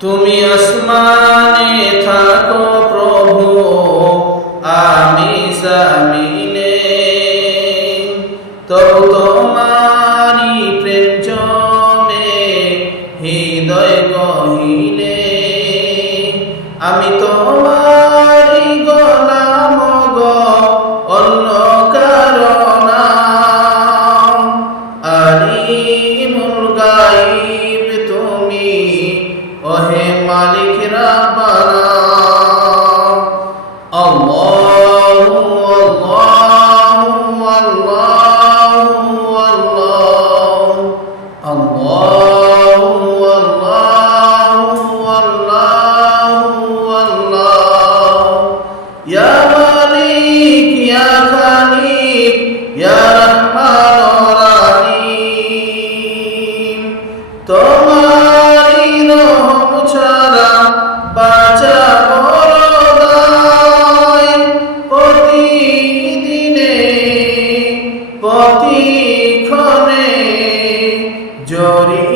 তুমি আসমানে থাকো প্রভু, আমি জামিনে, তবু তোমারি প্রেম জমে হৃদয় গহিনে। আমি তোমারি গোলাম গো, অন্য কারো না। আলিমুল গায়ব তুমি, ওহে মালিক রাব্বানা। আল্লাহু আল্লাহু আল্লাহু আল্লাহু আল্লাহু আল্লাহু আল্লাহু ইয়া মালিক ইয়া খালিক ইয়া রহমান রাহিম। তোমারি রহম ছাড়া বাঁচা বড় দায়। প্রতিদিনে প্রতিক্ষণে জড়িয়ে